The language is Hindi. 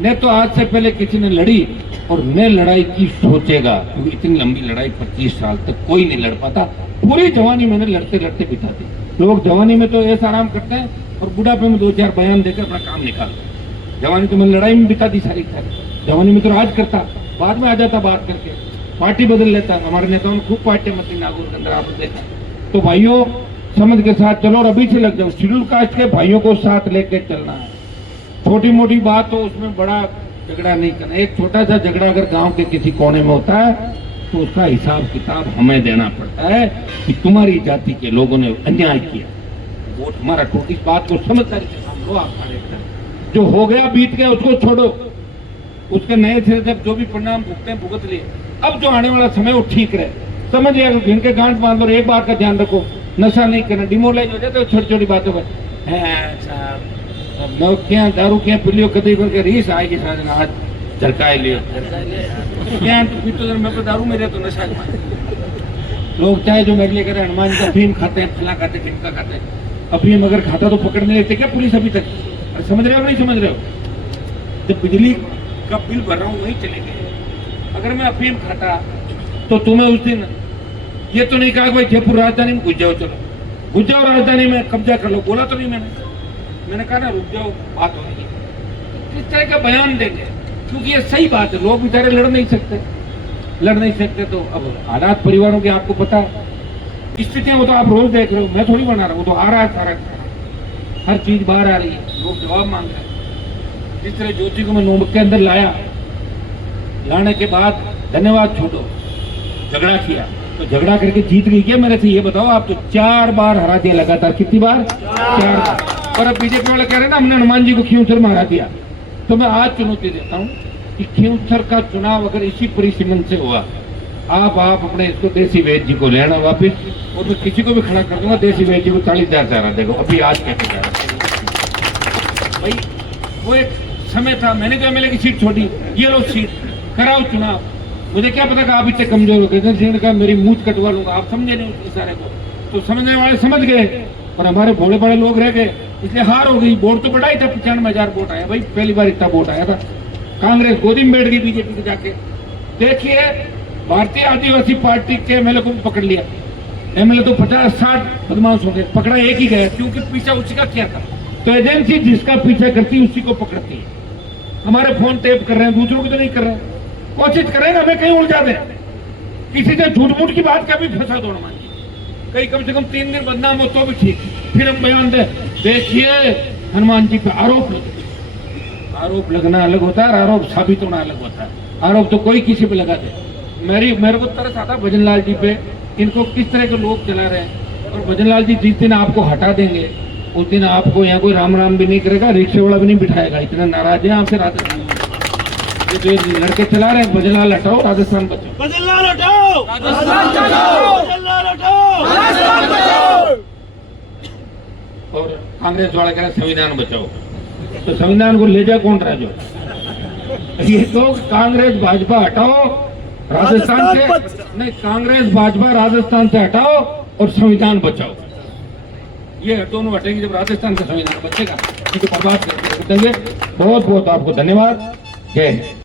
ने तो आज से पहले किसी ने लड़ी और मैं लड़ाई की सोचेगा, क्योंकि इतनी लंबी लड़ाई 25 साल तक कोई नहीं लड़ पाता। पूरी जवानी मैंने लड़ते लड़ते बिता दी। लोग जवानी में तो ऐसा आराम करते हैं और बुढ़ापे में 2-4 बयान देकर अपना काम निकालते हैं। जवानी तो मैंने लड़ाई में बिता दी सारी। जवानी में तो राज करता, बाद में आ जाता बात करके, पार्टी बदल लेता। हमारे नेताओं ने खूब पार्टी मती नागौर के अंदर आपने देखा। तो भाइयों समझ के साथ चलो और अभी से लग जाओ। शेड्यूल कास्ट के भाइयों को साथ लेके चलना है। छोटी मोटी बात हो उसमें बड़ा झगड़ा नहीं करना। एक छोटा सा झगड़ा अगर गांव के किसी कोने में होता है तो उसका हिसाब किताब हमें देना पड़ता है कि तुम्हारी जाति के लोगों ने अन्याय किया, वो तुम्हारा टूट। इस बात को समझदारी के साथ लो। आप जो हो गया बीत गया उसको छोड़ो, उसके नए सिरे से जो भी परिणाम भुगते हैं भुगत लिए। अब जो आने वाला समय वो ठीक रहे, समझ लिया। इनके गांठ बांध लो। एक बात का ध्यान रखो, नशा नहीं करना। डिमोलाइज हो जाते हो छोटी छोटी बातों पर। क्या दारू क्या पिलियो कभी करके रीस आएगी सारे आज झरकाए लियो क्या तो मैं तो दारू मेरे तो नशा। लोग चाहे जो मेरे लिए करें, हनुमान जी का अफीम खाते हैं, फला खाते हैं, टिमका खाते हैं। अफीम अगर खाता तो पकड़ने लेते क्या पुलिस अभी तक? समझ रहे हो नहीं समझ रहे हो? जब बिजली का बिल भर रहा हूँ वही चले गए। अगर मैं अफीम खाता तो तुम्हें उस दिन ये तो नहीं कहा भाई जयपुर राजधानी में घुस जाओ, चलो घुस जाओ राजधानी में कब्जा कर लो, बोला तो नहीं मैंने कहा ना रुक जाओ बात होगी। इस तरह का बयान देंगे क्योंकि ये सही बात है। लोग बेचारे लड़ नहीं सकते तो अब हालात परिवारों के आपको पता है, स्थितियां वो तो आप रोज देख रहे हो, मैं थोड़ी बना रहा हूँ। वो तो आ रहा है सारा, हर चीज बाहर आ रही है, लोग जवाब मांग रहे हैं। जिस तरह ज्योति को मैं नोबक के अंदर लाने के बाद धन्यवाद छोड़ो, झगड़ा किया तो झगड़ा करके जीत गई क्या मेरे से? ये बताओ आप। तो 4 बार हरा दिया लगातार। कितनी बार? 4 बार। और अब बीजेपी वाले कह रहे हैं ना हमने हनुमान जी को खींवसर में हरा दिया। तो मैं आज चुनौती देता हूँ कि खींवसर का चुनाव अगर इसी परिसीमन से हुआ, आप अपने इसको देसी वैद्य जी को लेना वापिस, और मैं किसी को भी खड़ा कर दूंगा। देसी वैद्य जी को 40,000 से हरा देखो अभी आज कहते भाई। वो एक समय था, मैंने तो एमएलए की सीट छोड़ी, ये लो सीट, कराओ चुनाव। मुझे क्या पता कि आप इतने कमजोर हो गए। सिंह ने कहा मेरी मूंछ कटवा लूंगा। आप समझे नहीं उस इशारे को, तो समझने वाले समझ गए और हमारे भोले बड़े लोग रह गए, इसलिए हार हो गई। वोट तो बढ़ा ही था, 95,000 वोट आया भाई, पहली बार इतना वोट आया था। कांग्रेस गोदी में बैठ गई बीजेपी के जाके। देखिए भारतीय आदिवासी पार्टी के एमएलए को पकड़ लिया। एमएलए तो 50-60 बदमाश हो गए, पकड़ा एक ही गया क्योंकि पीछा उसी का क्या था। तो एजेंसी जिसका पीछा करती है उसी को पकड़ती है। हमारे फोन टेप कर रहे हैं, दूसरों को तो नहीं कर रहे हैं। कोशिश करें ना हमें कहीं उलझा दें, किसी से झूठ मूठ की बात का भी फंसा दो हनुमान जी, कहीं कम से कम 3 दिन बदनाम हो तो भी ठीक, फिर हम बयान दे। देखिए हनुमान जी पे आरोप लगना अलग होता है, आरोप साबित होना अलग होता है। आरोप तो कोई किसी पे लगा दे। मेरे को तरस आता भजन लाल जी पे, इनको किस तरह के लोग चला रहे हैं। और भजन लाल जी जिस दिन आपको हटा देंगे उस दिन आपको यहाँ कोई राम राम भी नहीं करेगा, रिक्शे वाला भी नहीं बिठाएगा। इतना नाराज है आपसे राजस्थान जो लड़के चला रहे हैं। भजनलाल हटाओ, राजस्थान बचाओ। भजनलाल हटाओ, राजस्थान बचाओ। भजनलाल हटाओ, राजस्थान बचाओ। और कांग्रेस वाले कह रहे संविधान बचाओ, तो संविधान को ले जा कौन रहा? जो ये तो कांग्रेस भाजपा हटाओ राजस्थान से, नहीं कांग्रेस भाजपा राजस्थान से हटाओ और संविधान बचाओ। ये दोनों हटेंगे जब राजस्थान का संविधान बचेगा, बर्बाद कर देंगे। बहुत बहुत आपको धन्यवाद। जय हिंद।